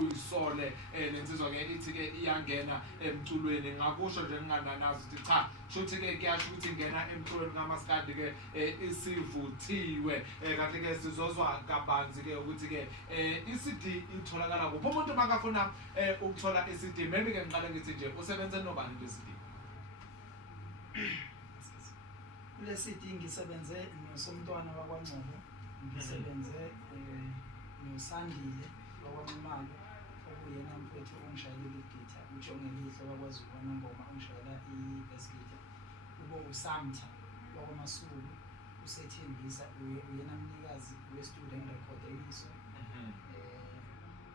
uyisole lensizwa ke ithi ke iyangena emculweni ngakusho nje ngingananazi ukuthi cha shothi ke kuyasho ukuthi ingena emculweni kaMaskandi ke isivuthiwe kanti ke sizozwa kabanzi ke ukuthi ke iCD itholakala kuphi umuntu makafuna ukuthola iCD maybe ke ngiqale ngithi nje usebenze nobani leCD leCD ngisebenze noSomntwana wakwaNgcobo ngisebenze noSandile wakwaNxumalo okuyena mfowethu ongishayela igitha uJongelihlo wakwaZulu Nongoma ongishayela i-bass guitar kube uSamtha wakwaMasulu uSethembisa uyena mnikazi we-student record eyiso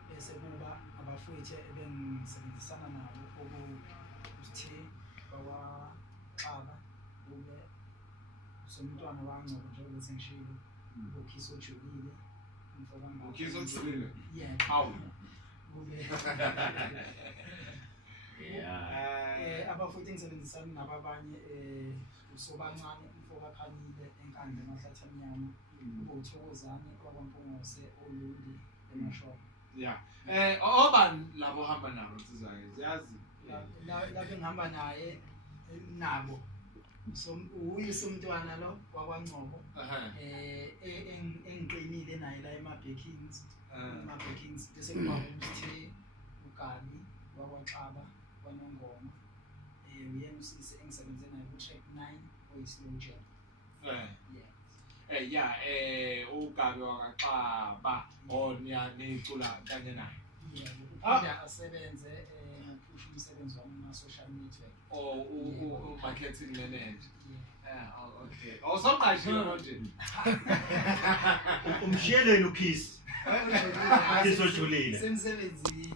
bese kuba abafowethu ebengisebenzisana nabo okuthi bakwaXaba kube Somntwana waNgcobo njengoba sengishilo uKhiso Jolile Ukhiso Jolile yeah hawu kube abafowethu engisebenzisana nababanye uSobancane umfokaKhanile enkandla eMahlatha Mnyama uButhokozane kwaMpungose oLundi eMashoba yeah obani labo hamba nabo sizayo siyazi lapho ngihamba naye nabo uyiSomntwana lo wakwaNgcobo engiqinile naye la ema-backings bese kuba uMthe uGabi wakwaXaba kwaNongoma uyena usisi engisebenze naye ku-track 9 oyi-slow jam uGabi wakwaXaba nicula kanye naye uphinde asebenze ngipusha umsebenzi wami kuma-social network marketing manager okay awusaqashile manje umshiyeleni uKhiso Jolile semsebenzini